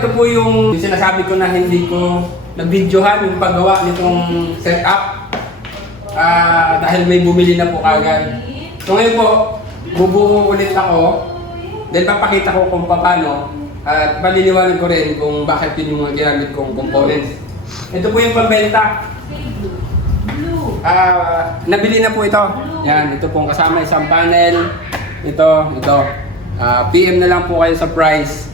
ito po yung, yung sinasabi ko na hindi ko nag-videohan yung paggawa nitong setup. Ah, dahil may bumili na po kagad. So ngayon po, bubuo ulit ako. Then papakita ko kung paano at maliliwanag ko rin kung bakit yun yung mga ginamit kong components. Ito po yung pagbenta. Ah, nabili na po ito. Yan, ito pong kasama isang panel. Ito, ito. Ah, PM na lang po kayo sa price.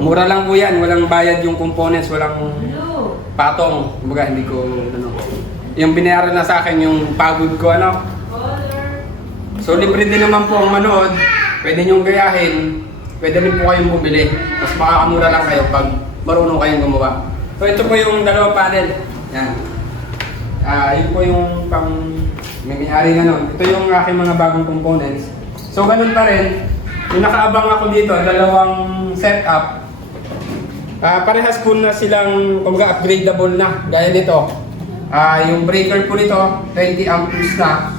Mura lang po yan, walang bayad yung components, walang patong. Kumbaga, hindi ko, ano. Yung binayaran na sa akin, yung pagod ko, ano. So, libre din naman po ang manood. Pwede niyong gayahin. Pwede rin po kayong bumili. Mas makakamura lang kayo pag marunong kayong gumawa. So, ito po yung dalawang panel. Yan. Ah, yun po yung pang may may-ari na nun. Ito yung aking mga bagong components. So, ganun pa rin. Yung nakaabang ako dito, dalawang setup. Ah, parehas po na silang kumbaga upgradable na. Gaya nito. Ah, yung breaker po nito, 20 amperes na.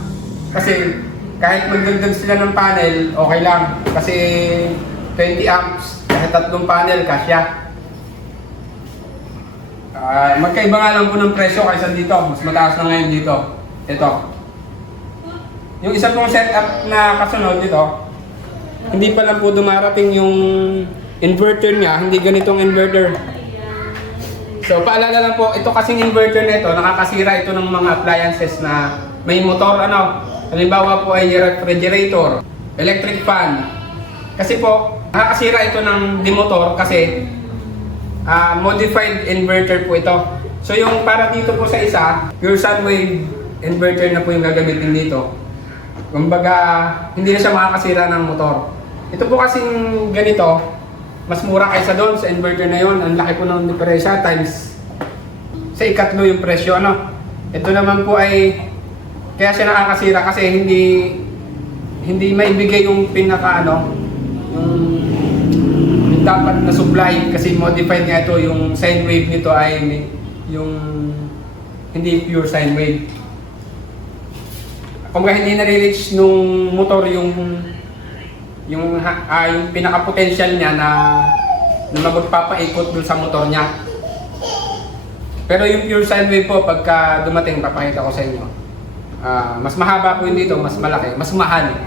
Kasi kahit magdagdag sila ng panel, okay lang. Kasi 20 amps, kahit tatlong panel, kasya. Ah, magkaiba nga lang po ng presyo kaysa dito. Mas mataas na ngayon dito. Ito. Yung isa pong setup na kasunod dito, hindi pa lang po dumarating yung inverter niya, hindi ganitong inverter. So paalala lang po, ito kasing inverter na ito, nakakasira ito ng mga appliances na may motor ano. Halimbawa po ay refrigerator, electric fan. Kasi po, nakakasira ito ng demotor kasi ah, modified inverter po ito. So yung para dito po sa isa, pure sun wave inverter na po yung gagamitin dito. Kumbaga, hindi na siya makakasira ng motor. Ito po kasing ganito, mas mura kaysa doon sa inverter na yon. Ang laki po ng diferensya times sa ikatlo yung presyo. Ano? Ito naman po ay kaya siya nakakasira kasi hindi hindi maibigay yung pinaka ano yung, yung dapat na supply kasi modified nga ito yung sine wave nito ay yung hindi pure sine wave kung hindi nare-reach nung motor yung yung ah, yung pinaka potential niya na na magpapaikot dun sa motor niya. Pero yung pure sine wave po pagka dumating papakita ko sa inyo. Ah, mas mahaba po yun dito, mas malaki, mas mahal.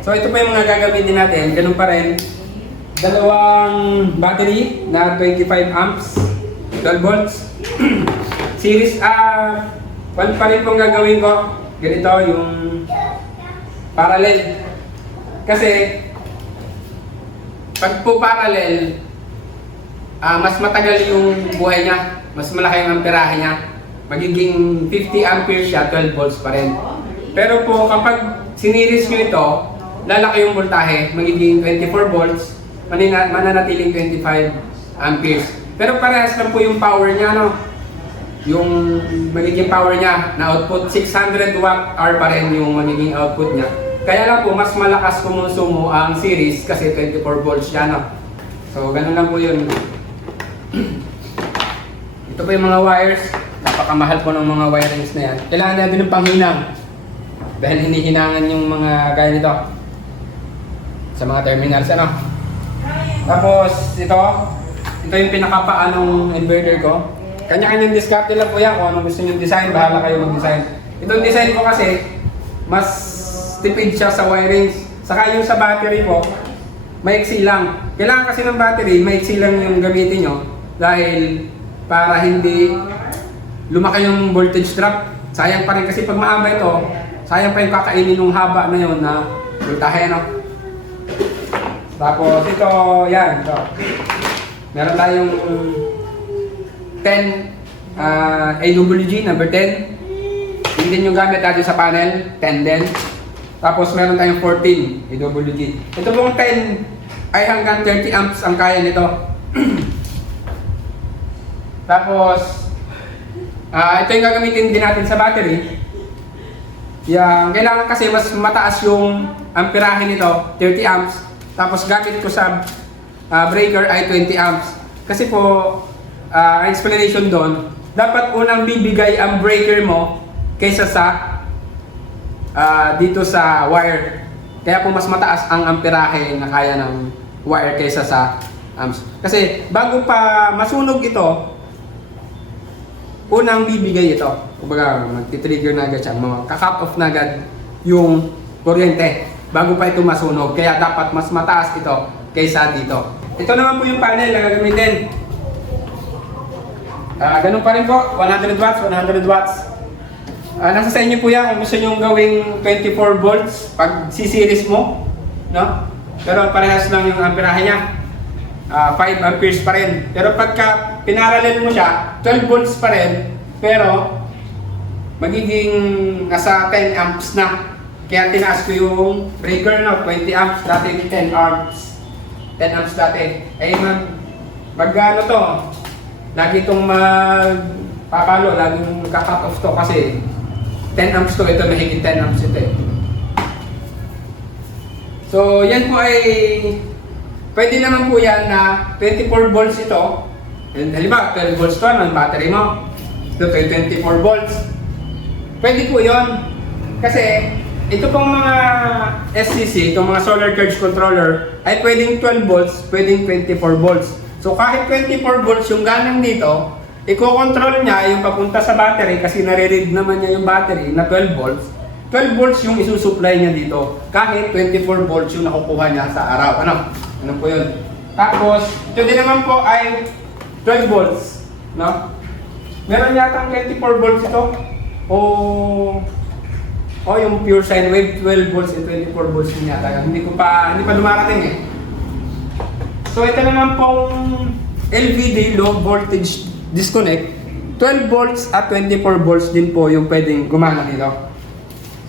So ito po yung mga gagamitin natin, ganun pa rin. Dalawang battery na 25 amps, 12 volts. Series ah, uh, pa rin pong gagawin ko. Ganito yung parallel. Kasi pag po parallel, ah, mas matagal yung buhay niya, mas malaki ang amperahe niya. Magiging 50 amperes siya, 12 volts pa rin. Pero po kapag siniris nyo ito, lalaki yung voltahe, magiging 24 volts, manina, mananatiling 25 amperes. Pero parehas lang po yung power niya, no? Yung magiging power niya na output 600 watt hour pa rin yung magiging output niya. Kaya lang po, mas malakas kumusumo ang series kasi 24 volts siya, no? So, ganun lang po yun. Ito po yung mga wires. Napakamahal po ng mga wirings na yan. Kailangan natin ng panghinang. Dahil hinihinangan yung mga gaya nito. Sa mga terminals, ano? Tapos, ito. Ito yung pinakapaanong inverter ko. Kanya-kanyang diskarte lang po yan. Kung anong gusto nyo design, bahala kayo mag-design. Itong design ko kasi, mas tipid siya sa wirings. Saka yung sa battery po, maiksi lang. Kailangan kasi ng battery, maiksi lang yung gamitin nyo. Dahil para hindi lumaki yung voltage drop. Sayang pa rin kasi pag mahaba ito, sayang pa yung kakainin ng haba na yun na voltahe, no? Tapos ito, yan, ito. Meron tayong 10 ah, AWG, number 10. Yun din yung gamit natin sa panel, 10 din. Tapos meron tayong 14 AWG. Ito pong 10 ay hanggang 30 amps ang kaya nito. Tapos, ah ito yung gagamitin din natin sa battery. Yan, kailangan kasi mas mataas yung amperahe nito, 30 amps. Tapos gamit ko sa ah, breaker ay 20 amps. Kasi po, ang explanation doon, dapat unang bibigay ang breaker mo kaysa sa ah, dito sa wire. Kaya po mas mataas ang amperahe na kaya ng wire kaysa sa amps. Kasi bago pa masunog ito, unang bibigay ito. Kumbaga, magti-trigger na agad siya. Mga ka-cut off na agad yung kuryente bago pa ito masunog. Kaya dapat mas mataas ito kaysa dito. Ito naman po yung panel na gagamitin. Ah, ganun pa rin po, 100 watts, 100 watts. Ah, nasa sa inyo po yan kung gusto nyo gawing 24 volts pag si-series mo, no? Pero parehas lang yung amperahe niya. Ah, 5 amperes pa rin. Pero pagka pinarallel mo siya, 12 volts pa rin, pero magiging nasa 10 amps na. Kaya tinaas ko yung breaker no, 20 amps, dati 10 amps. 10 amps dati. Eh mag, mag ano to, lagi itong magpapalo, laging kakat off to kasi 10 amps to, ito mahigit 10 amps ito eh. So yan po ay, pwede naman po yan na 24 volts ito. And, halimbawa, 12 volts to, ang battery mo. Ito 24 volts. Pwede po yon Kasi ito pong mga SCC, itong mga solar charge controller, ay pwedeng 12 volts, pwedeng 24 volts. So kahit 24 volts yung ganang dito, i-control niya yung papunta sa battery kasi nare-read naman niya yung battery na 12 volts. 12 volts yung isusupply niya dito. Kahit 24 volts yung nakukuha niya sa araw. Ano? Ano po yun? Tapos, ito din naman po ay 12 volts. No? Meron yata 24 volts ito. O o yung pure sine wave 12 volts and 24 volts din yata. Hindi ko pa hindi pa dumarating eh. So ito naman pong LVD low voltage disconnect 12 volts at 24 volts din po yung pwedeng gumana dito.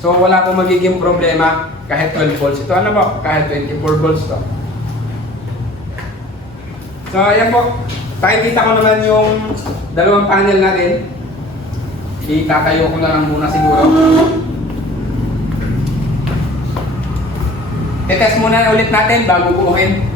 So wala pong magiging problema kahit 12 volts. Ito ano po? Kahit 24 volts to. So ayan po. Pakikita ko naman yung dalawang panel natin. Itatayo ko na lang muna siguro. Tetest muna ulit natin bago buuhin.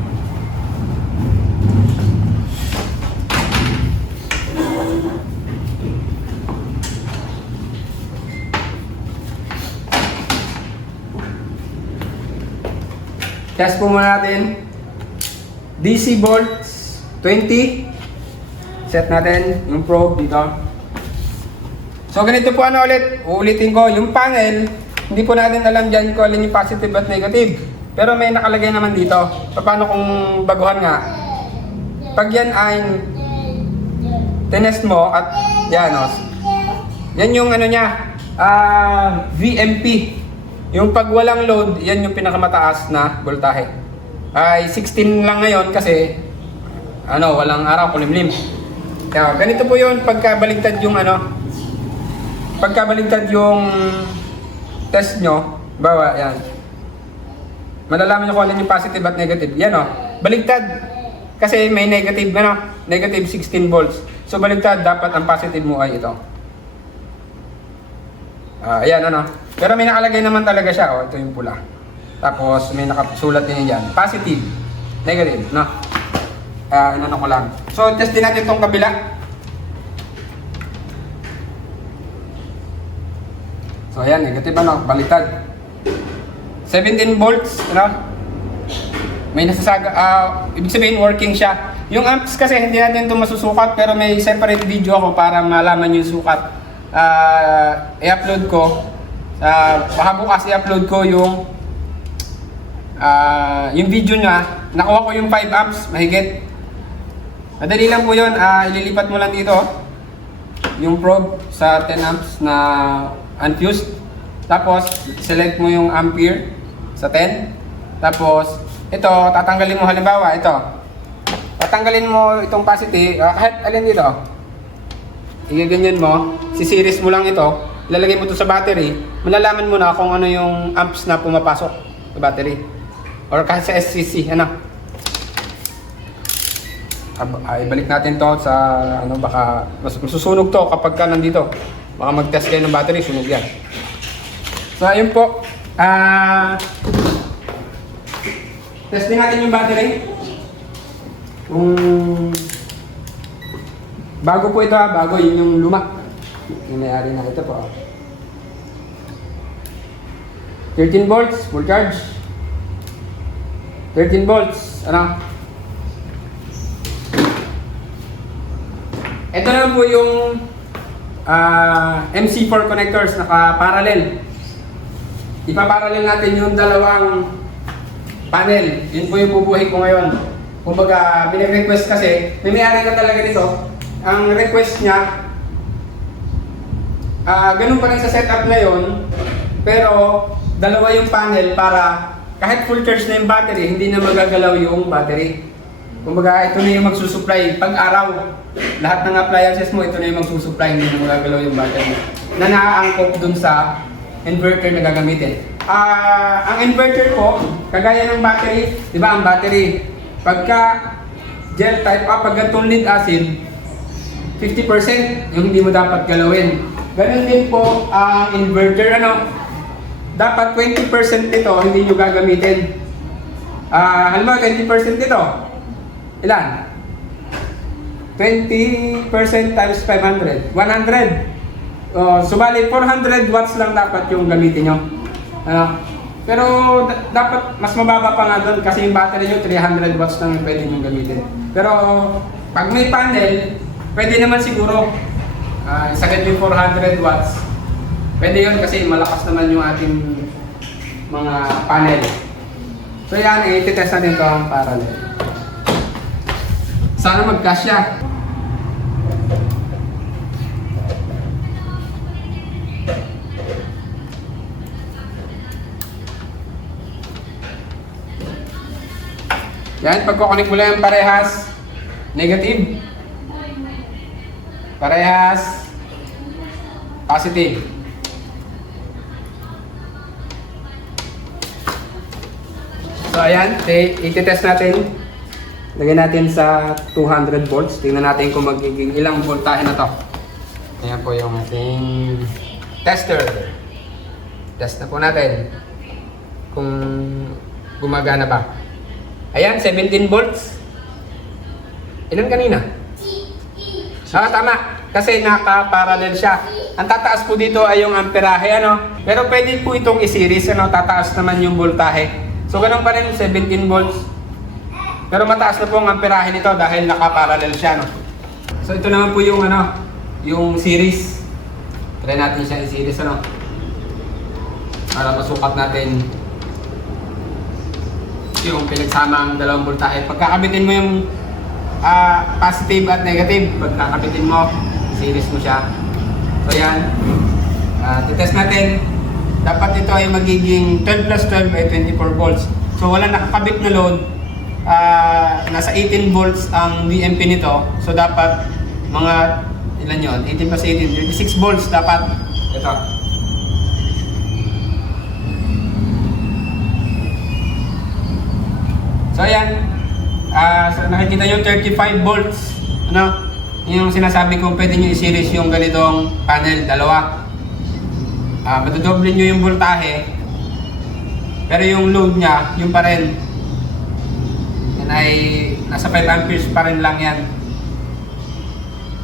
Test po muna natin. DC volts 20. Set natin yung probe dito. So ganito po ano ulit, uulitin ko, yung panel, hindi po natin alam dyan kung alin yung positive at negative. Pero may nakalagay naman dito. Paano kung baguhan nga? Pag yan ay tinest mo at yan o. Yan yung ano niya, ah VMP. Yung pag walang load, yan yung pinakamataas na voltahe. Ay 16 lang ngayon kasi ano, walang araw, kulimlim. Kaya ganito po yun pagkabaligtad yung ano, pagkabaligtad yung test nyo, bawa, yan. Malalaman nyo kung alin yung positive at negative. Yan o, baligtad. Kasi may negative, ano, negative 16 volts. So baligtad, dapat ang positive mo ay ito. Ah, ayan, ano. Pero may nakalagay naman talaga siya, oh, ito yung pula. Tapos may nakasulat din yan. Positive, negative, no? Ah, inano ko lang. So, test din natin itong kabila. So, ayan, negative ano, baliktad. 17 volts, ano? May nasasaga, ah, ibig sabihin working siya. Yung amps kasi hindi natin ito masusukat pero may separate video ako para malaman yung sukat. Ah, i-upload ko. Ah, baka bukas i-upload ko yung ah, yung video niya. Nakuha ko yung 5 amps, mahigit. Madali lang po yun, ah, ililipat mo lang dito yung probe sa 10 amps na unfused. Tapos, select mo yung ampere sa 10. Tapos, ito, tatanggalin mo halimbawa, ito. Tatanggalin mo itong positive, ah, kahit alin dito. Igaganyan mo, si-series mo lang ito, ilalagay mo ito sa battery, malalaman mo na kung ano yung amps na pumapasok sa battery. Or kahit sa SCC, ano. Ay, balik natin to sa ano baka mas masusunog to kapag ka nandito. Baka mag-test kayo ng battery, sunog yan. So ayun po. Ah Testing natin yung battery. Kung bago po ito ha, bago yun yung luma. Yung na ito po. ah. 13 volts, full charge. 13 volts, ano? Ito naman po yung ah, MC4 connectors naka-parallel. Ipaparallel natin yung dalawang panel. Yun po yung bubuhay ko ngayon. Kumbaga, binag-request kasi, may may-ari na talaga dito. Ang request niya, ah ganun pa rin sa setup na yun, pero dalawa yung panel para kahit full charge na yung battery, hindi na magagalaw yung battery. Kumbaga, ito na yung magsusupply pag araw. Lahat ng appliances mo, ito na yung magsusupply, hindi na magagalaw yung battery. Na naaangkop dun sa inverter na gagamitin. Ah, ang inverter po, kagaya ng battery, di ba ang battery, pagka gel type, ah, pag ganitong acid, 50% yung hindi mo dapat galawin. Ganun din po ang inverter, ano, dapat 20% nito hindi nyo gagamitin. Ah, halimbawa 20% nito, ilan? 20% times 500, 100. Oh, subali 400 watts lang dapat yung gamitin nyo. Ano? Pero da- dapat mas mababa pa nga doon kasi yung battery nyo 300 watts lang yung pwede nyo gamitin. Pero pag may panel, pwede naman siguro uh, isagad yung 400 watts. Pwede yun kasi malakas naman yung ating mga panel. So yan, ititest natin ito ang parallel. Sana magkasya. Yan, pagkukunik mo lang yung parehas, negative. Parehas, positive. So ayan, i- ititest natin. Lagyan natin sa 200 volts. Tingnan natin kung magiging ilang voltahe na to. Ayan po yung ating tester. Test na po natin kung gumagana ba. Ayan, 17 volts. Ilan kanina? Ah, tama. Kasi naka-parallel siya. Ang tataas po dito ay yung amperahe, ano? Pero pwede po itong i-series, ano? Tataas naman yung voltahe. So, ganun pa rin, 17 volts. Pero mataas na po ang amperahe nito dahil naka-parallel siya, no? So, ito naman po yung, ano? Yung series. Try natin siya i-series, ano? Para masukat natin yung pinagsama ang dalawang voltahe. Pagkakabitin mo yung ah, positive at negative, pagkakabitin mo, series mo siya. So yan, Ah, titest natin. Dapat ito ay magiging 12 plus 12 ay 24 volts. So wala nakakabit na load. Ah, nasa 18 volts ang DMP nito. So dapat mga ilan yon 18 plus 18, 36 volts dapat. Ito. So ayan, Ah, so nakikita nyo 35 volts. Ano? Yung sinasabi kong pwede nyo i-series yung ganitong panel, dalawa. Ah, matudoble nyo yung voltahe. Pero yung load niya, yung pa rin. Yan ay nasa 5 amperes pa rin lang yan.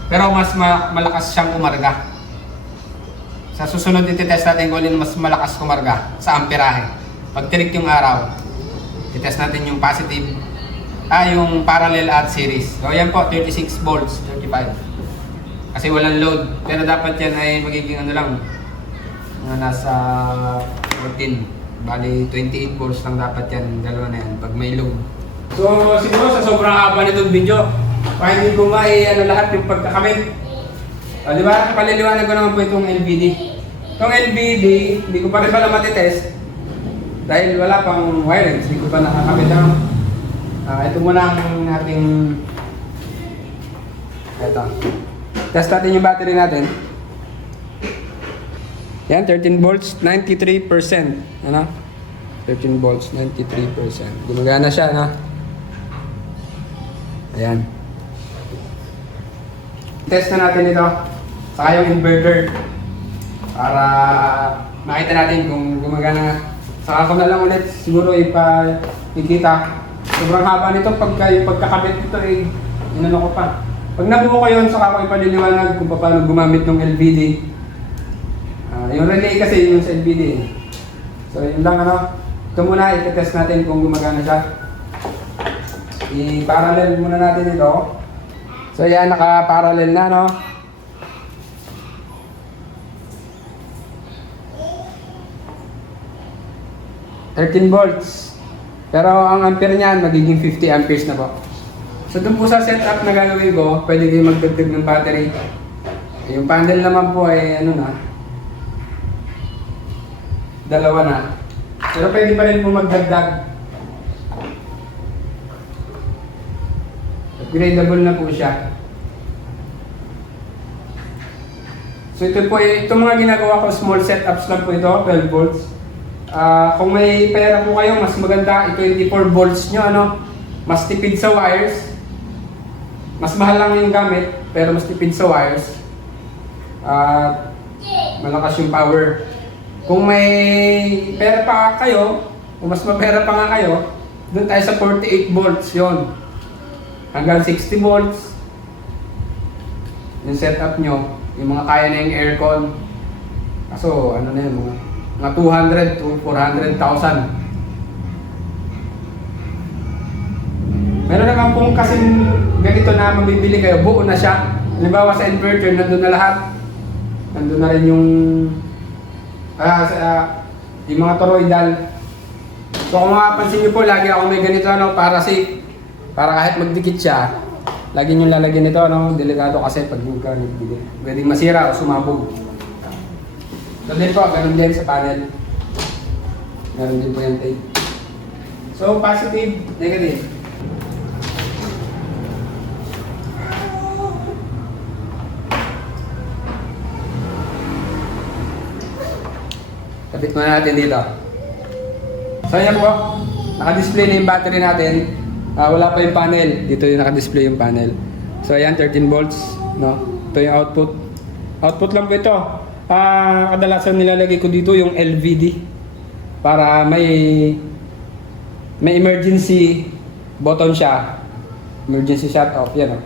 Pero mas ma- malakas siyang kumarga. Sa susunod ititest natin kung alin mas malakas kumarga sa amperahe. Pag tirik yung araw, itest natin yung positive Ah, yung parallel at series. So, yan po, 36 volts, 35. Kasi walang load. Pero dapat yan ay magiging ano lang, mga nasa 14. Bali, 28 volts lang dapat yan, dalawa na yan, pag may load. So, siguro sa sobrang haba nitong video, pa hindi ko mai ano lahat yung pagkakamit. O, di ba? Paliliwanag ko naman po itong LVD. Itong LVD, hindi ko pa rin pala matitest. Dahil wala pang wirings, hindi ko pa nakakamit ang Ah, ito muna ang ating ito. Test natin yung battery natin. Yan, 13 volts, 93%. Ano? 13 volts, 93%. Gumagana siya, no? Ayan. Test na natin ito. Saka yung inverter. Para makita natin kung gumagana. Saka ko na lang ulit siguro ipa ikita Sobrang haba nito pagka yung pagkakabit nito eh, inano ko pa. Pag nabuo ko yun, saka ko ipaliliwanag kung paano gumamit ng LVD. Ah, yung relay kasi yun sa LVD eh. So yun lang ano. Ito muna, i-test natin kung gumagana siya. I-parallel muna natin ito. So yan, naka-parallel na, no? ...13 volts. Pero ang ampere niyan, magiging 50 amperes na po. So dun po sa setup na gagawin ko, pwede kayo magdagdag ng battery. Yung panel naman po ay ano na, dalawa na. Pero pwede pa rin po magdagdag. Upgradable na po siya. So ito po, itong mga ginagawa ko, small setups lang po ito, 12 volts. Ah, kung may pera po kayo, mas maganda, i 24 volts nyo, ano, mas tipid sa wires. Mas mahal lang yung gamit, pero mas tipid sa wires. At malakas yung power. Kung may pera pa kayo, kung mas mapera pa nga kayo, doon tayo sa 48 volts yon Hanggang 60 volts. Yung setup nyo, yung mga kaya na yung aircon. Kaso, ano na yun, mga, mga 200 to 400,000. Meron naman pong kasing ganito na mabibili kayo, buo na siya. Halimbawa sa inverter, nandun na lahat. Nandun na rin yung ah, sa, ah, yung mga toroidal. So kung makapansin niyo po, lagi ako may ganito ano, para safe. Para kahit magdikit siya, lagi niyo lalagyan nito, ano, delikado kasi pag yung ka. Pwedeng masira o sumabog. So din po, ganun din sa panel. Meron din po yung tape. So positive, negative. Kapit muna natin dito. So yan po, naka-display na yung battery natin. Ah, wala pa yung panel. Dito yung naka-display yung panel. So ayan, 13 volts. No? Ito yung output. Output lang po ito. Ah, kadalasan nilalagay ko dito yung LVD para may may emergency button siya. Emergency shut off. Yan o.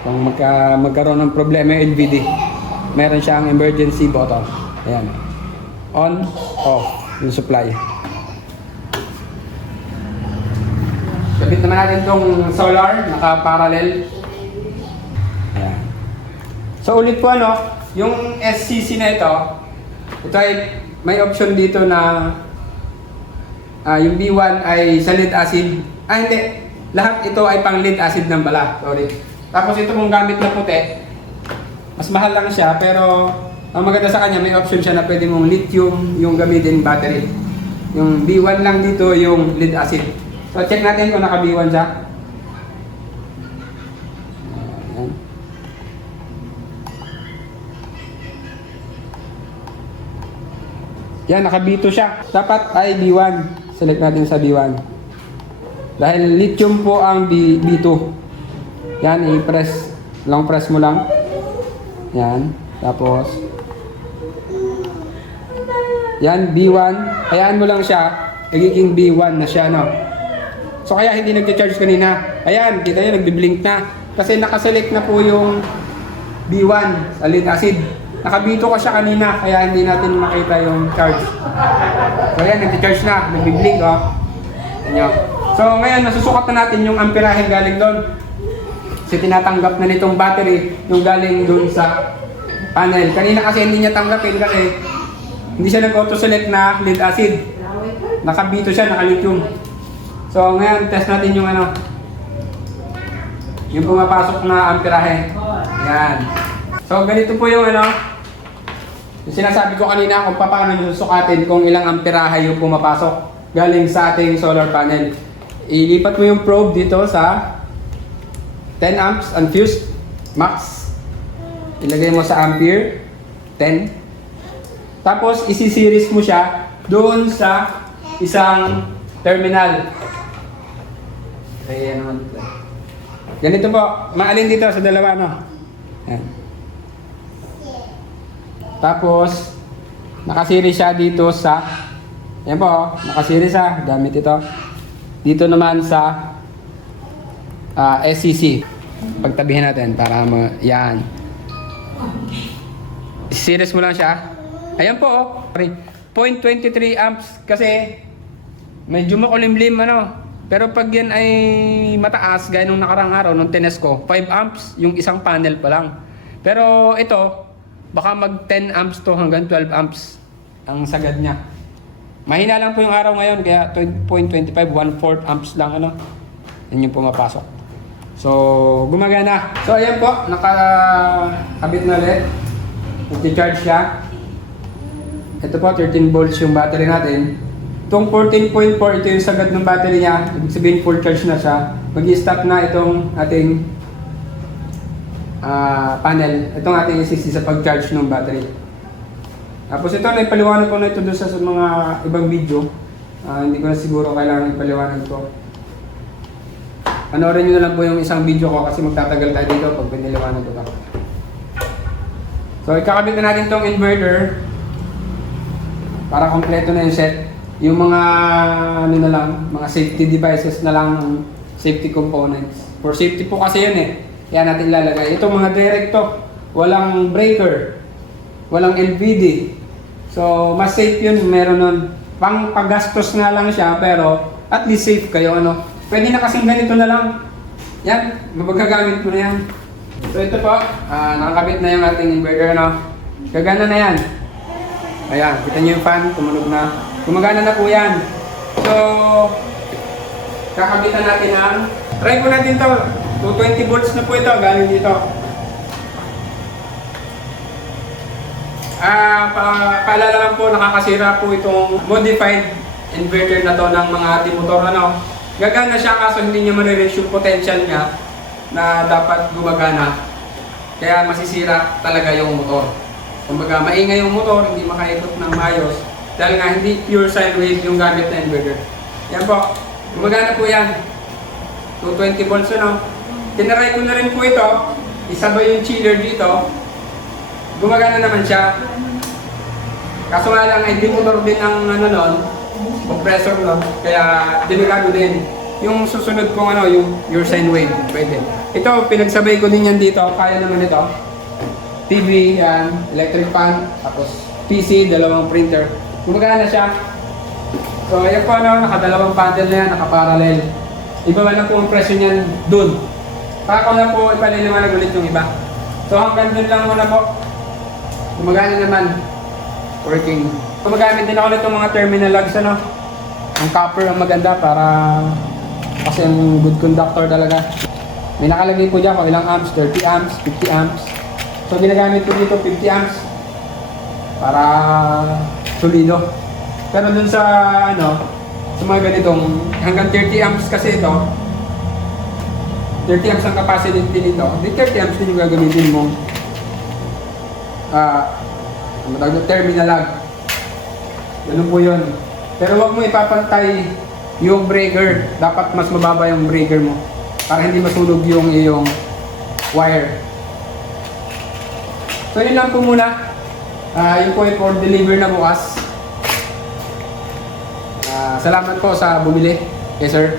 Kung magka, magkaroon ng problema yung LVD, meron siyang emergency button. Ayan. On, off, yung supply. Kapit naman natin itong solar, naka-parallel. Ayan. So ulit po ano, yung SCC na ito, ito ay may option dito na ah, yung B1 ay sa lead acid. Ah hindi, lahat ito ay pang lead acid ng bala. Sorry. Tapos ito mong gamit na puti, mas mahal lang siya pero ang maganda sa kanya may option siya na pwede mong lithium yung gamitin battery. Yung B1 lang dito yung lead acid. So check natin kung naka B1 siya. Yan, naka B2 siya. Dapat ay B1. Select natin sa B1. Dahil lithium po ang B, B2. Yan, i-press. Long press mo lang. Yan. Tapos, yan, B1. Hayaan mo lang siya. Nagiging B1 na siya, no? So, kaya hindi nag-charge kanina. Ayan, kita nyo, nagbi-blink na. Kasi nakaselect na po yung B1 sa lead acid. Nakabito ka siya kanina, kaya hindi natin makita yung charge. So, ayan, nag-charge na. Nagbi-blink, oh. Yan yun. So, ngayon, nasusukat na natin yung amperahe galing doon. Kasi tinatanggap na nitong battery yung galing doon sa panel. Kanina kasi hindi niya tanggapin kasi hindi siya nag-auto-select na lead acid. Nakabito siya, naka-lithium. So ngayon, test natin yung ano, yung pumapasok na amperahe. Yan. So ganito po yung ano, yung sinasabi ko kanina kung paano nyo susukatin kung ilang amperahe yung pumapasok galing sa ating solar panel. Ilipat mo yung probe dito sa 10 amps unfused max. Ilagay mo sa ampere 10. Tapos isi-series mo siya doon sa isang terminal. Kaya naman ito. Ganito po, maalin dito sa dalawa no. Yan. Tapos nakasiri siya dito sa Yan po, nakasiri siya gamit ito. Dito naman sa ah, SCC. Pagtabihin natin para ma yan. Series mo lang siya. Ayan po, oh. 0.23 amps kasi medyo makulimlim ano. Pero pag yan ay mataas, gaya nung nakarang araw, nung tines ko, 5 amps, yung isang panel pa lang. Pero ito, baka mag 10 amps to hanggang 12 amps ang sagad niya. Mahina lang po yung araw ngayon, kaya 0.25, 1/4 amps lang ano. Yan yung pumapasok. So, gumagana. So, ayan po, nakakabit na ulit. Nag-charge siya. Ito po, 13 volts yung battery natin. Itong 14.4, ito yung sagad ng battery niya. Ibig sabihin, full charge na siya. Mag-stop na itong ating ah, panel. Itong ating assist sa pag-charge ng battery. Tapos ito, naipaliwanag ko na ito doon sa, sa mga ibang video. Ah, hindi ko na siguro kailangan ipaliwanag ko. Panoorin nyo na lang po yung isang video ko kasi magtatagal tayo dito pag piniliwanag ko ito. So, ikakabit na natin tong inverter para kompleto na yung set. Yung mga ano na lang, mga safety devices na lang, safety components. For safety po kasi yun eh. Kaya natin ilalagay. Ito mga directo, walang breaker, walang LVD. So, mas safe yun, meron nun. Pang paggastos nga lang siya, pero at least safe kayo ano. Pwede na kasing ganito na lang. Yan, mapagagamit mo na yan. So ito po, ah, nakakabit na yung ating inverter no. Gagana na yan. Ayan, kita niyo yung fan, tumunog na. Gumagana na po yan. So, kakabitan natin ang, try po natin to. 220 volts na po ito, galing dito. Ah, pa paalala lang po, nakakasira po itong modified inverter na to ng mga ating motor ano. Gagana siya kaso hindi niya marireach yung potential niya na dapat gumagana. Kaya masisira talaga yung motor. Kumbaga, maingay yung motor, hindi makaikot ng maayos. Dahil nga, hindi pure sine wave yung gamit na inverter. Yan po. Gumagana po yan. 220 volts ano. Tinaray ko na rin po ito. Isabay yung chiller dito. Gumagana naman siya. Kaso nga lang, ay di motor din ang ano nun, compressor nun. Kaya delikado din. Yung susunod kong ano, yung your sine wave, pwede. Ito, pinagsabay ko din yan dito. Kaya naman ito. TV, yan, electric fan, tapos PC, dalawang printer. Gumagana siya. So, ayan po ano, nakadalawang panel na yan, nakaparallel. Iba man ang presyo niyan dun. Para ko na po ipaliliwanag ulit yung iba. So, hanggang dun lang muna po. Gumagana naman. Working. Gumagamit din ako nito mga terminal lugs, ano. Ang copper ang maganda para kasi ang good conductor talaga. May nakalagay po dyan kung ilang amps, 30 amps, 50 amps. So ginagamit ko dito 50 amps para solido. Pero dun sa ano, sa mga ganitong hanggang 30 amps kasi ito 30 amps ang capacity nito. Di 30 amps din yung gagamitin mo. Ah, ano tawag doon? terminal lag. Ganun po yun. Pero wag mo ipapantay yung breaker. Dapat mas mababa yung breaker mo. Para hindi masunog yung iyong wire. So yun lang po muna. Ah, yun po ay for deliver na bukas. Ah, salamat po sa bumili. Yes sir.